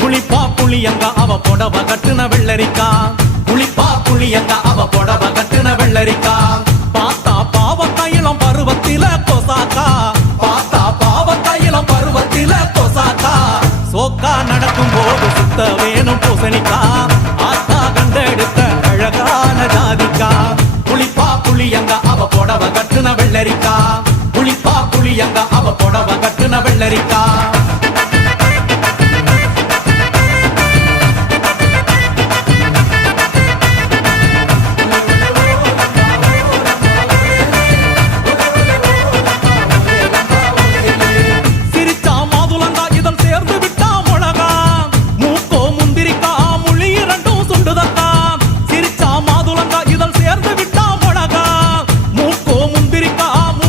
புளிப்பா புளியங்க அவ புடவ கட்டுன வெள்ளரிக்கா புளிப்பா புளியங்க அவ புடவ கட்டுன வெள்ளரிக்கா பார்த்தா பாவக்காயிலம் பருவத்தில கொசாக்கா பார்த்தா பாவக்காயிலம் பருவத்தில கொசாக்கா சோக்கா நடக்கும் போது சுத்த வேணும் பூசணிக்கா ஆத்தா கண்டெடுத்த அழகான ஜாதிக்கா புளிப்பா புளியங்க அவ புடவ கட்டுன வெள்ளரிக்கா புளிப்பா புளியங்க அவ புடவ கட்டுன வெள்ளரிக்கா